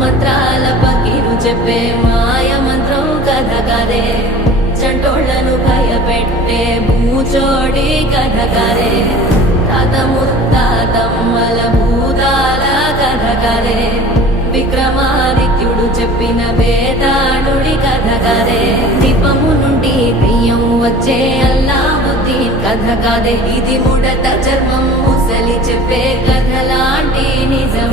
మంత్రాల పకిరు చెప్పే మాయ మంత్రం కథ కదే చంటోళ్లను భయపెట్టే భూచోడి కథ కదే తాత ముత్తాతమ్మల భూతాల కథ కదే విక్రమాదిత్యుడు చెప్పిన వేదాళుడి కథ కదే దీపము నుండి దెయ్యం వచ్చే అల్లావుద్దీన్ కథ కదే ఇది ముడత చర్మం ముసలి చెప్పే కథ లాంటి నిజం